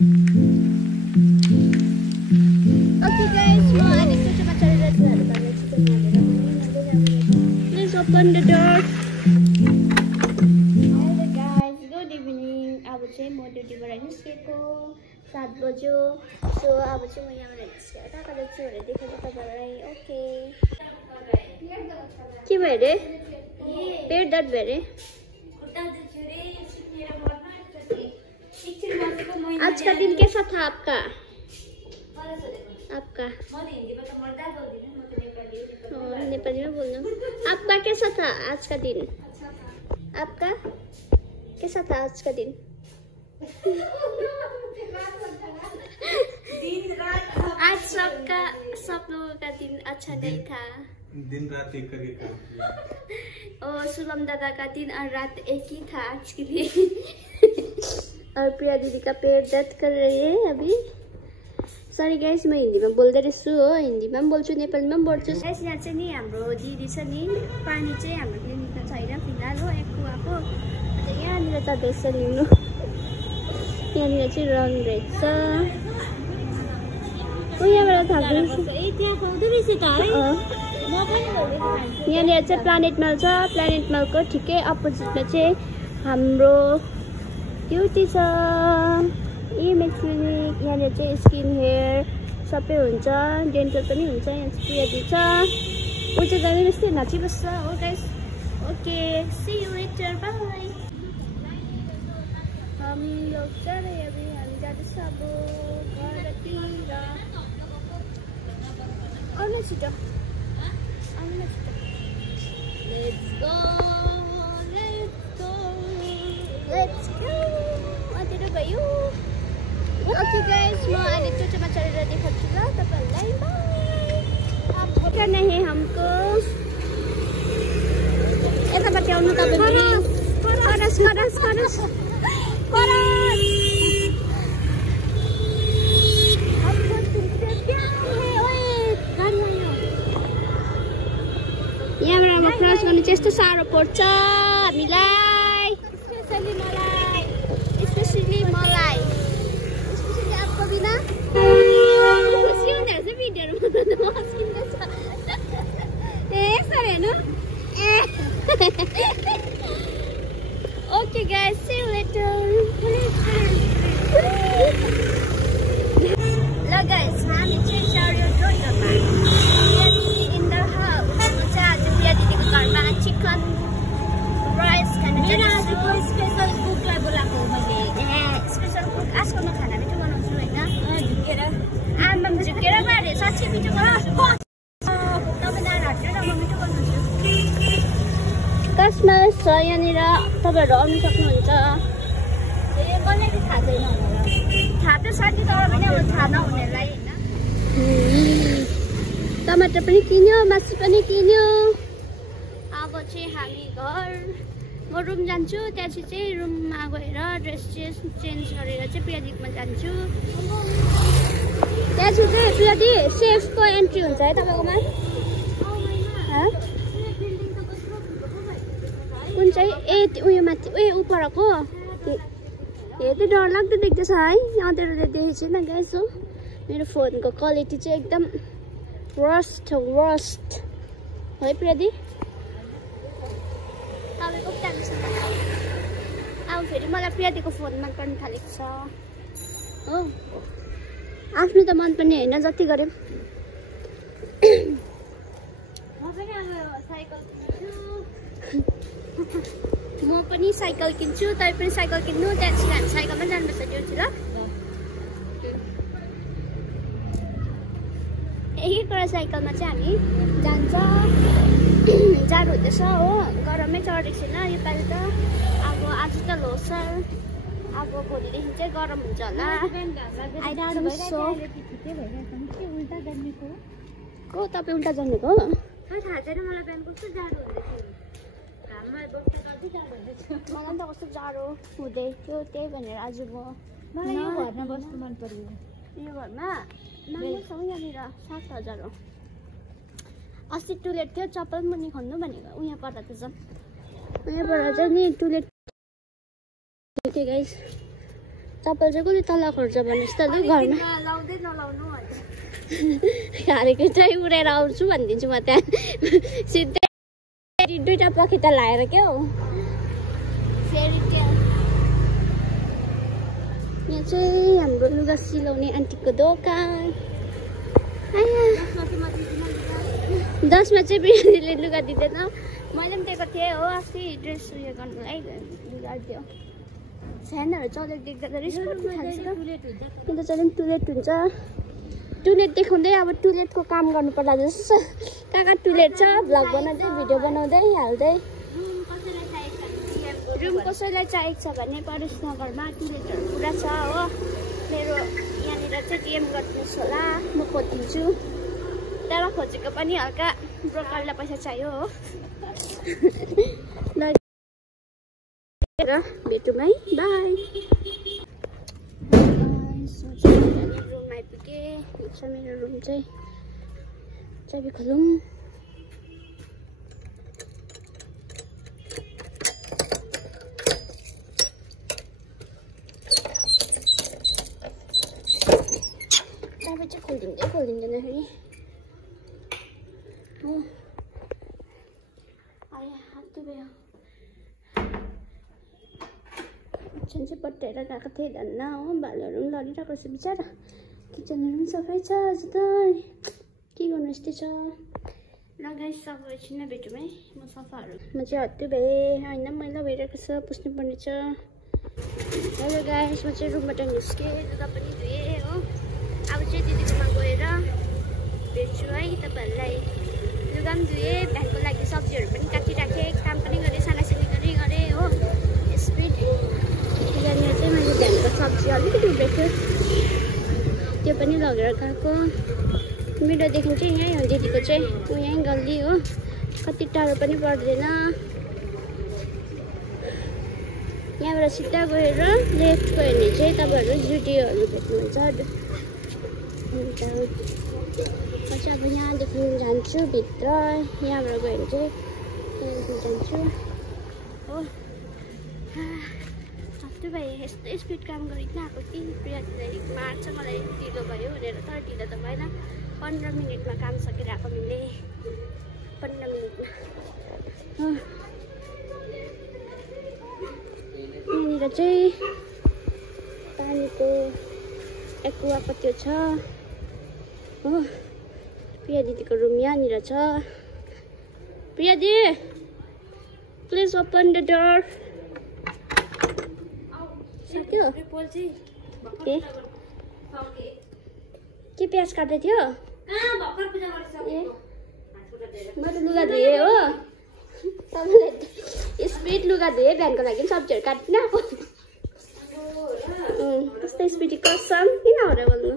Okay guys, please open the door. Hello guys, good evening. अब चाहिँ म ड्युटीबाट निस्केको 7 बज्यो। सो अब चाहिँ म यहाँबाट निस्केर कता जान्छु भनेर देखाउँछु तपाईहरुलाई। ओके। के भयो रे? पेट दर्द भयो रे? आज का दिन कैसा था आपका? आपका नेपाली में बोलना। आपका कैसा था आज का दिन? आपका कैसा था आज का दिन? आज सब लोगों का दिन अच्छा नहीं था। दिन रात एक करके काम। और सुलम दादा का दिन और रात एक ही था आज के लिए। और प्रिया दीदी का पेट दर्द कर रही है अभी। सरी गाइस, म हिन्दीमा बोल्दै रहेछु हो, हिन्दीमा पनि बोल्छु नेपालीमा पनि बोल्छु। गाइस यहाँ चाहिँ नि हाम्रो दिदी छ नि, पानी चाहिँ हाम्रो क्लिनिकमा छैन फिलहाल हो, एक कुवाको। अन्त यहाँनिर चढ्दैछ लिनु। यहाँनिर चाहिँ रङ रहेछ। यहाँबाट थाक्दैछ। यहाँनिर चाहिँ प्लानेट मल छ। प्लानेट मलको ठिकै अपोजिटमा चाहिँ हाम्रो ब्युटी छ, इमेज क्लिनिक। यहाँनिर चाहिँ स्किन हेयर सबै हुन्छ, डेन्टल पनि हुन्छ। यहाँ चाहिँ प्रिया दी छ, ऊ चाहिँ जाने जस्तै नाचिबस्छ हो guys. Okay, see you later, bye. हम लोग जा रहे हैं अभी, हम जाँदैछ अब घरतिर। आउनु छिटो, आउनु छिटो। Let's go, let's go, let's go. अतिर गयो। ओके गाइस, म अहिले टोटोमा चढेर देखाउँछु ल तपाईहरुलाई। बाइ। क्या नहीं हमको यताबाट आउनु तपाईहरु। करस करस करस करस। हमको तुमसे प्यार है। ओए गाडी आयो। यहाँबाट म क्रस गर्नु चाहिँ यस्तो साह्रो पर्छ हामीलाई, स्पेशली मलाई, स्पेशली मलाई, स्पेशली आपको बिना। खुसी हुँदो रहेछ भिडियोहरुमा त मस्किँदैछ। ए सर हेर्नु। Okay guys, see you later. ल गाइस, हामी चाहिँ चढ्यो टोटोमा। प्रिया दिदी इन द हाउस। म चाहिँ आज प्रिया दिदीको घरमा चिकन राइस खानु जाँदैछु। स्पेशल कुकलाई बोलाएको मैले। स्पेशल कुक आजको म खाना मिठो बनाउँछु होइन, झुकेर आमाम झुकेर बारे साँच्चै मिठो बनाउँछु। तपाईँलाई हटेर म मिठो बनाउँछु। कस्टमर छ यहाँनिर, तपाईँहरू आउनु सक्नुहुन्छ। ए कसैले थाहा छैन होला, थाहा त छ कि तर पनि अब थाहा नहुनेलाई होइन। टमाटर पनि किन्यो, मासु पनि किन्यो। अब चाहिँ हामी घर, म रुम जान्छु। त्यहाँपछि चाहिँ रुममा गएर ड्रेस चेन्ज गरेर चाहिँ प्रिया दिदीमा जान्छु। त्यहाँपछि चाहिँ प्रिया दिदी सेफको एन्ट्री हुन्छ है तपाईँकोमा? कुन चाहिँ? ए उयो माथि, ए उपरको। हेर्दै डर लाग्दो देख्दैछ है, अँध्यारोले देखेको छैन गाइस हो। मेरो फोनको क्वालिटी चाहिँ एकदम वर्स्ट है प्रिया दिदी। तपाईँको पनि छ। अब फेरि मलाई प्रिया दिदीको फोन मन पर्न थालेको छ हो। आफ्नो त मन पर्ने होइन, जति गरे पनि। म पनि साइकल किन्छु, तपाईँ पनि साइकल किन्नु। त्यहाँपछि हामी साइकलमा जानुपर्छ ड्युटी ल। एकैवटा साइकलमा चाहिँ हामी जान्छ। जाडो हुँदैछ हो, गरममै चढेको छैन योपालि त। अब आज त लोसर, अब भोलिदेखि चाहिँ गरम हुन्छ होला। को तपाईँ उल्टा जन्मेको हो? थाहा छैन मलाई। बिहान कस्तो जाडो हुँदैछ, मलाई त कस्तो जाडो हुँदै थियो, त्यही भनेर आज मलाई यो घरमा बस्नु मन पर्यो। यो घरमा महँगो छ यहाँनिर, 7,000 हो। अस्ति टुलेट थियो, चप्पल मुनि खन्नु भनेको। उहाँ पर त झन्, उहाँबाट चाहिँ नि टुलेट थियो गाइस। चप्पल चाहिँ कसले तल खर्च भन्नुहोस् त लु घरमा लाउँदै नलाउनु भन्छ हारेको चाहिँ उडेर आउँछु भनिदिन्छु म त्यहाँ सिधै 2टा पखेटा लाएर क्या हो फेरि के यहाँ चाहिँ हाम्रो लुगा सिलाउने आन्टीको दोकान 10मा चाहिँ बिहानीले लुगा दिँदैन मैले पनि दिएको थिएँ हो अस्ति ड्रेस उयो गर्नुलाई लुगा दियो फ्यानहरू चलेको देख्दा त रिस उठ्नु थाल्छ त किन चाहिँ टुलेट हुन्छ टुलेट देखाउँदै अब टुलेटको काम गर्नु पर्ला जस्तो कहाँ कहाँ टुलेट छ भ्लग बनाउँदै भिडियो बनाउँदै हाल्दै रुम कसैलाई चाहिएको छ भने परेश नगरमा टुलेटहरू पुरा छ हो मेरो यहाँनिर चाहिँ डिएम गर्नुहोस् होला म खोजिदिन्छु तर खोजेको पनि हल्का ब्रोकरलाई पैसा चाहियो हो ल भेटौँ है बाई रुम आइपुगेँ छ मेरो रुम चाहिँ चाबी खोलौँ चाबी चाहिँ खोलिदिँदैन फेरि हो आया हात दुख्यो किचन चाहिँ पट्याएर गएको थिएँ धन्न हो भालुहरू पनि लडिरहेको रहेछ बिचरा किचनहरू पनि सफै छ अझ त के गर्नु यस्तै छ ल गाइस सफा एकछिन भेटौँ है म सफाहरू म चाहिँ हत्तु भएँ होइन मैला भइरहेको छ पुस्नुपर्ने छ हेलो गाइस म चाहिँ रुमबाट निस्केँ लुगा पनि धुएँ हो अब चाहिँ दिदीकोमा गएर भेट्छु है तपाईँहरूलाई लुगा पनि धुएँ बिहानको लागि सब्जीहरू पनि काटिराखेँ काम पनि गरेँ सानासानी गरेँ हो स्पिड यहाँनिर चाहिँ मैले बिहानको सब्जी अलिकति उब्रेको त्यो पनि लगेर गएको मिडोदेखि चाहिँ यहीँ हो दिदीको चाहिँ म यहीँ गल्ली हो कति टाढो पनि पर्दैन यहाँबाट सिधा गएर लेफ्ट गयो भने चाहिँ तपाईँहरू जुडियोहरू भेट्नुहुन्छ म चाहिँ अब यहाँदेखि जान्छु भित्र यहाँबाट गयो भने चाहिँ यहाँदेखि जान्छु हो हत्तु भाइ यस्तो स्पिड काम गरिकन आएको कि प्रियाले मार्छ मलाई ढिलो भयो भनेर तर ढिलो त भएन 15 मिनटमा काम सकेर आएको मैले 15 मिनटमा यहाँनिर चाहिँ पानीको एक्वाको त्यो छ हो प्रिया दिदीको रुम यहाँनिर छ प्रिया दिदी प्लिज ओपन द डोर सक्यो के प्याज काट्दै थियो ए म त लुगा धुएँ हो तपाईँलाई स्पिड लुगा धुएँ बिहानको लागि सब्जीहरू काट्न कस्तो स्पिडी कसम किन आएर बोल्नु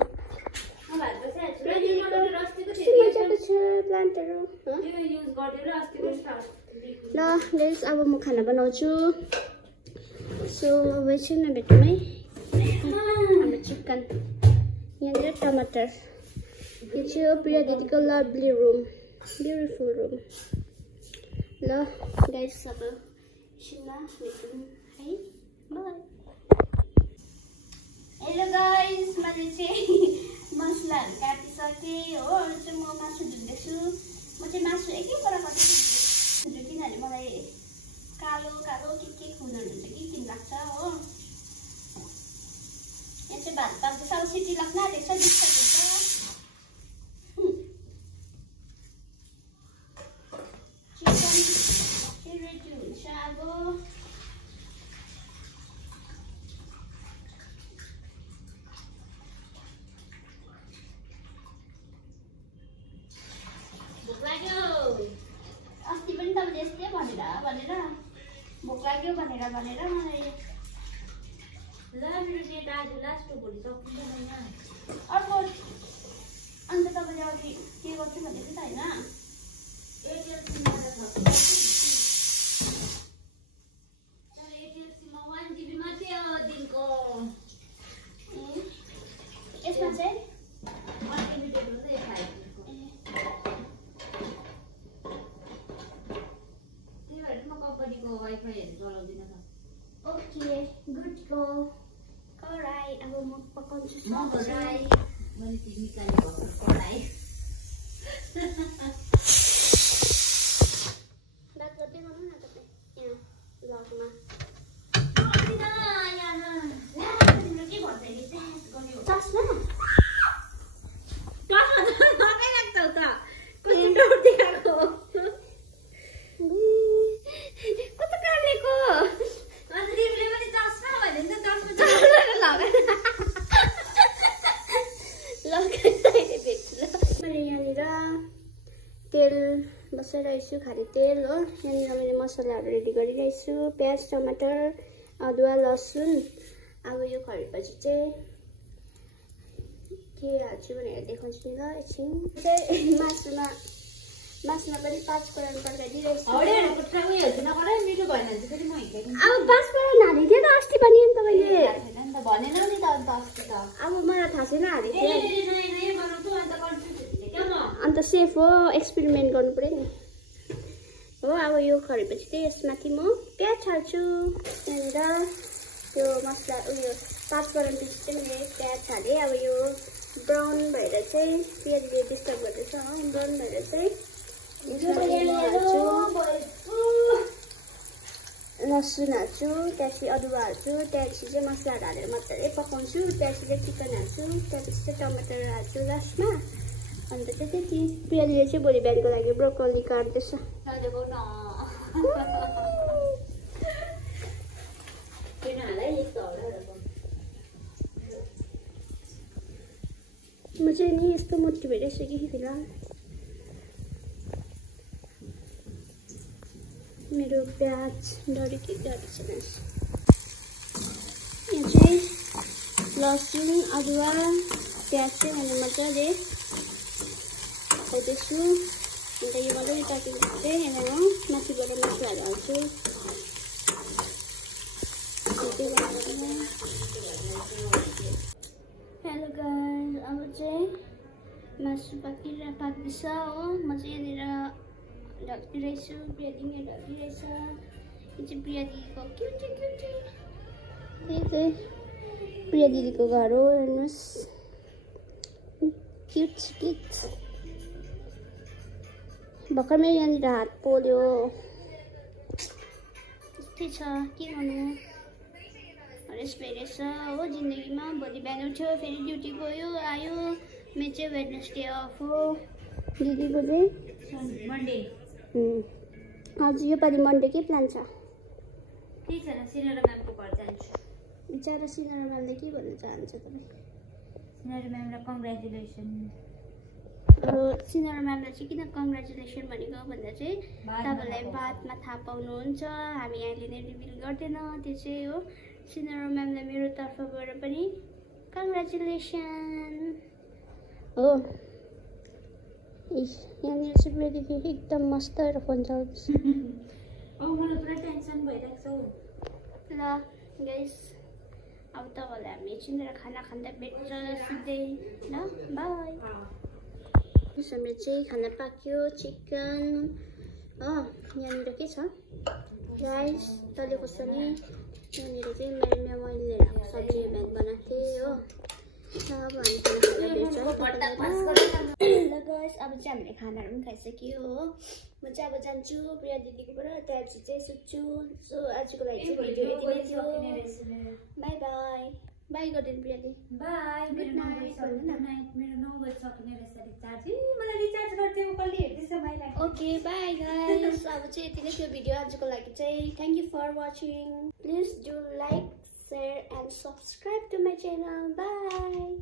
ल गाइस अब म खाना बनाउँछु सो अब एकछिन भेटौँ है हाम्रो चिकन यहाँनिर टमाटर यो चाहिँ हो प्रिया दिदीको लभली रुम ब्युटिफुल रुम ल गाइस अब एकछिनमा भेटौँ है बाई हेलो गाइस मैले चाहिँ मसलाहरू काटिसकेँ हो चाहिँ म मासु धुँदैछु म चाहिँ मासु एकैबाट कति किनभने मलाई कालो कालो के खुनहरू हुन्छ कि किन लाग्छ हो यहाँ चाहिँ भात पाक्दैछ अब सिटी लाग्न आँटेको छ बिस्तारै चिकन चाहिँ रेडी हुन्छ अब अस्ति पनि तपाईँले यस्तै भनेर भोक लाग्यो भनेर मलाई अर्को अन्त तपाईँले अघि के गर्छु भनेको त होइन यसमा चाहिँ Okay, good go. Alright. बात गर्दै गर्नु न तपाईँ यहाँ भ्लगमा चस्मा कता कालेको मैले यहाँनिर तेल बसाइरहेछु खाने तेल हो यहाँनिर मैले मसलाहरू रेडी गरिरहेछु प्याज टमाटर अदुवा लसुन अब यो खरेपछि चाहिँ के हाल्छु भनेर देखाउँछु नि ल एकछिन चाहिँ मासुमा पनि 5 फोरन पकाइदिइरहेछु अब 5 फोरन हालेको थियो त अस्ति पनि नि तपाईँले अब मलाई थाहा छैन हालेको थियो अन्त सेफ हो एक्सपेरिमेन्ट गर्नु पर्यो नि हो अब यो खरेपछि चाहिँ यसमाथि म प्याज हाल्छु त्यहाँनिर त्यो मसला उयो 5 फोरन पछि चाहिँ मैले प्याज हालेँ अब यो ब्राउन भएर चाहिँ प्याजले डिस्टर्ब गर्दैछ हो ब्राउन भएर चाहिँ लसुन हाल्छु त्यहाँपछि अदुवा हाल्छु त्यहाँपछि चाहिँ मसलाहरू हालेर मजाले पकाउँछु त्यहाँपछि चाहिँ चिकन हाल्छु त्यहाँपछि चाहिँ टमाटर हाल्छु लास्टमा अन्त चाहिँ त्यति प्रियाले चाहिँ भोलि बिहानको लागि ब्रोकोली काट्दैछ म चाहिँ नि यस्तो मोटी भइरहेछु कि फिलहाल मेरो प्याज डढी छ यहाँ चाहिँ लसुन अदुवा प्याज चाहिँ मैले मजाले पकाउँदैछु अन्त यो मजाले पाकेपछि चाहिँ यहाँ माथिबाट मसलाहरू हाल्छु हेलो गाइस अब चाहिँ मासु पाक्दैछ हो म चाहिँ यहाँनिर ढल्किरहेछु प्रियादी यहाँ ढल्किरहेछ यो चाहिँ प्रिया दिदीको क्युटी त्यही चाहिँ प्रिया दिदीको घर हो हेर्नुहोस् क्युट भर्खर मेरो यहाँनिर हात पोल्यो त्यस्तै छ के गर्नु रेस्ट भइरहेछ हो जिन्दगीमा भोलि बिहान उठ्यो फेरि ड्युटी गयो आयो मेरो चाहिँ वेडनेसडे अफ हो दिदीको चाहिँ मन्डे हजुर योपालि मन्डे के प्लान छ केही छैन सिनियर म्यामको घर जान्छु बिचरा सिनियर म्यामले के भन्न चाहन्छ तपाईँ सिनियर म्यामलाई कङ्ग्रेचुलेसन अब सिनियर म्यामलाई चाहिँ किन कङ्ग्रेचुलेसन भनेको भन्दा चाहिँ तपाईँलाई बादमा थाहा पाउनुहुन्छ हामी अहिले नै रिभिल गर्दैन त्यो चाहिँ हो सिनियर म्यामलाई मेरो तर्फबाट पनि कङ्ग्रेचुलेसन हो यहाँनिर चाहिँ मेरो एकदम मस्त भएर फोन चलाउँदैछ मलाई पुरा टेन्सन भइरहेको छ ल गाइस अब तपाईँलाई हामी एकछिन खाना खाँदा भेट्छ सिधै ल बाई हाम्रो चाहिँ खाना पाक्यो चिकन हो यहाँनिर के छ राइस तले खोर्सानी यहाँनिर चाहिँ मैले सब्जी भात बनाएको थिएँ हो अब हामी खाना ल गाइस अब चाहिँ हामीले खानाहरू पनि खाइसक्यो हो म चाहिँ अब जान्छु प्रिया दिदीकोबाट त्यहाँपछि चाहिँ सुत्छु सो आजको लागि चाहिँ भिडियो यति नै थियो बाई बाई बाई गरिदिनु प्रियाले बाई गुड नाइट मेरो 9 बजे सकिने रहेछ रिचार्ज मलाई रिचार्ज गरिदियो कसले हेर्दैछ भाइलाई ओके बाई गाइस अब चाहिँ यति नै थियो भिडियो आजको लागि चाहिँ thank you for watching please do like share and subscribe to my channel. Bye.